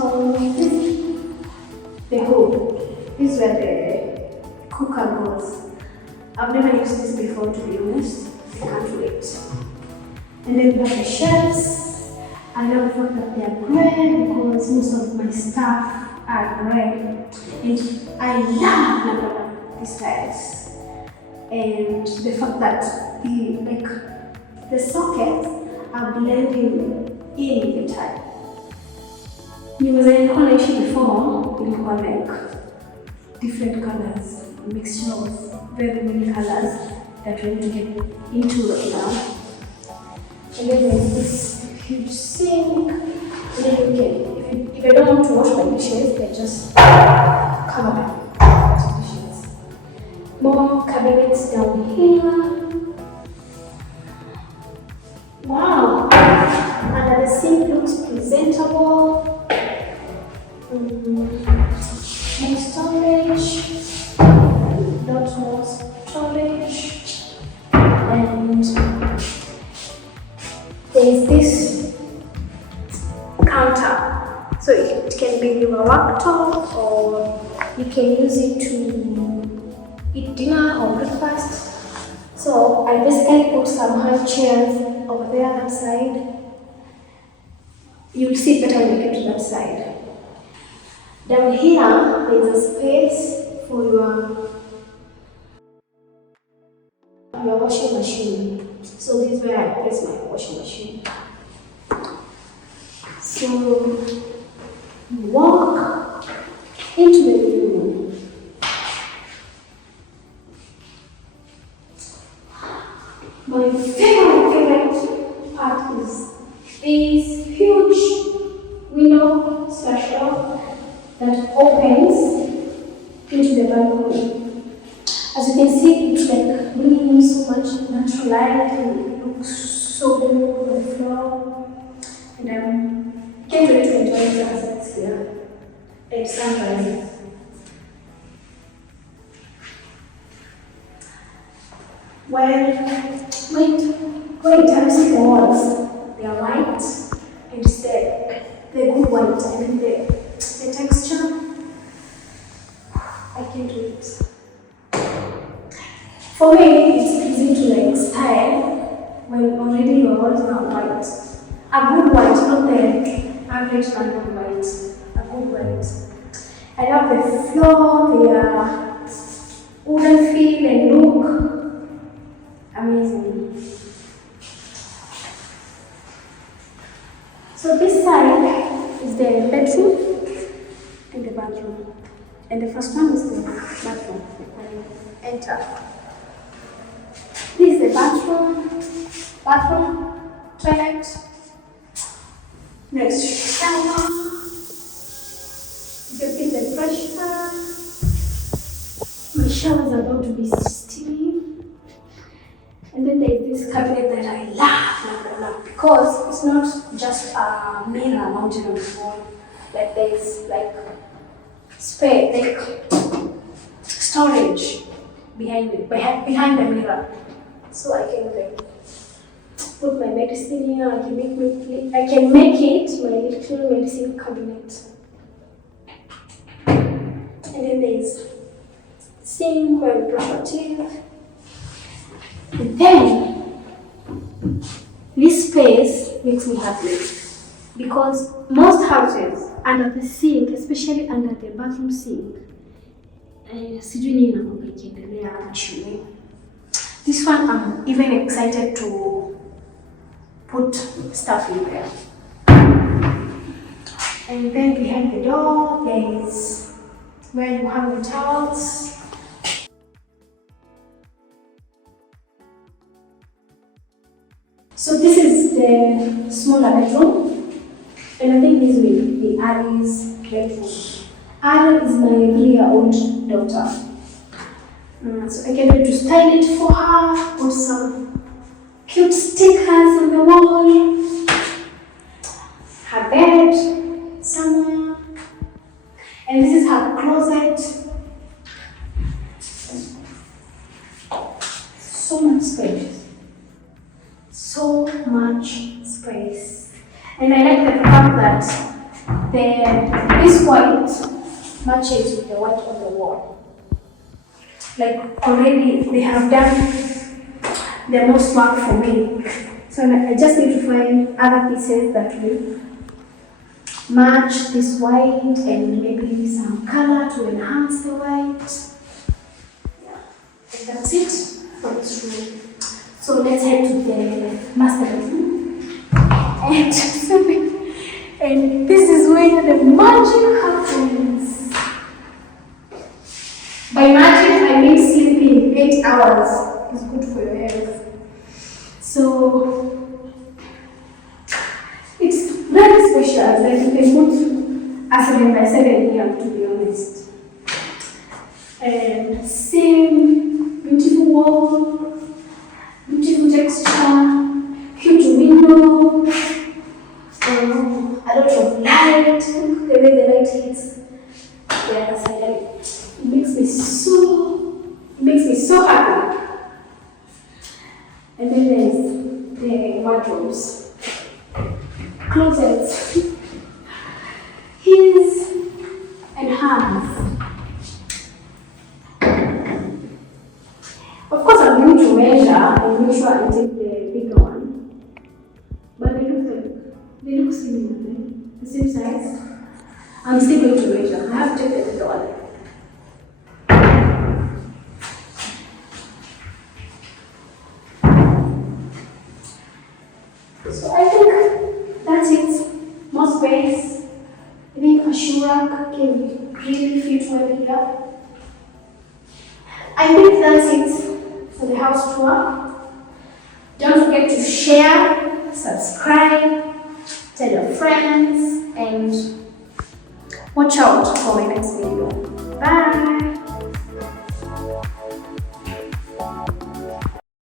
So this is the hood. This is where the cooker goes. I've never used this before, to be honest. I can't wait. And then we have the shelves. I love the fact that they are grey because most of my stuff are grey. And I love these tiles. And the fact that the sockets are blending in the tile. Nimeweza kuonyesha before ilikuwa like different colors, a mixture of very many colors that we're going to get into right now. And then there's this huge sink. And then you can, if I don't want to wash my dishes, I just cover them with dishes. More cabinets down here. Wow! And the sink looks presentable. More storage, lots more storage, and there's this counter, so it can be your worktop or you can use it to eat dinner or breakfast. So I basically put some high chairs over there, that side. You'll see better when you get to that side. Down here, there's a space for your washing machine. So this is where I place my washing machine. So you walk into the living room. My favorite part is this huge window special that opens into the balcony. As you can see, it's like bringing in so much natural light and it looks so beautiful on the floor. And I'm getting ready to enjoy the sunsets here at sunrise. Well, wait, have you seen the walls? They are white and they're good white. I mean, the texture, I can't wait. For me, it's easy to like style when already your walls are white. A good white, not the average random white. A good white. I love the floor, the wooden feel and look. Amazing. So this side is the bedroom and the bathroom. And the first one is the bathroom. Enter. This is the bathroom, toilet, next shower. You can feel the pressure. My shower is about to be steamy. And then there's this cabinet that I love, because it's not just a mirror mounted on the wall. Like there's like space, like storage behind the mirror. So I can like put my medicine here. I can make it my little medicine cabinet. And then there's sink where we brush our teeth. And then this space makes me happy because most houses under the sink, especially under the bathroom sink, sijui nini inakuwa ikiendelea chini. This one I'm even excited to put stuff in there. And then behind the door there is where you hang the towels. So this is the smaller bedroom, and I think this will be Ari's bedroom. Ari is my 3-year-old daughter. So I get ready to style it for her, put some cute stickers on the wall, her bed somewhere, and this is her closet. So much space. So much space. And I like the fact that This white matches with the white on the wall. Like already they have done the most work for me. So I just need to find other pieces that will match this white and maybe some color to enhance the white. Yeah, and that's it for this room. So let's head to the master bedroom. And this is where the magic happens. By magic, I mean sleeping 8 hours is good for your health. So it's very special. Like you can put a 7 by 7 here, to be honest. And same beautiful wall, beautiful texture, huge window, a lot of light. Look the way the light hits the other side. It makes me so happy. And then there's the wardrobes, closets, his and hers. Of course, I'm going to measure and make sure I take the bigger one. But they look similar, right? The same size. I'm still going to measure. I have to take the bigger one. So I think that's it. More space. I think a shoe rack can really fit well here. I think that's it for the house tour. Don't forget to share, subscribe, tell your friends, and watch out for my next video.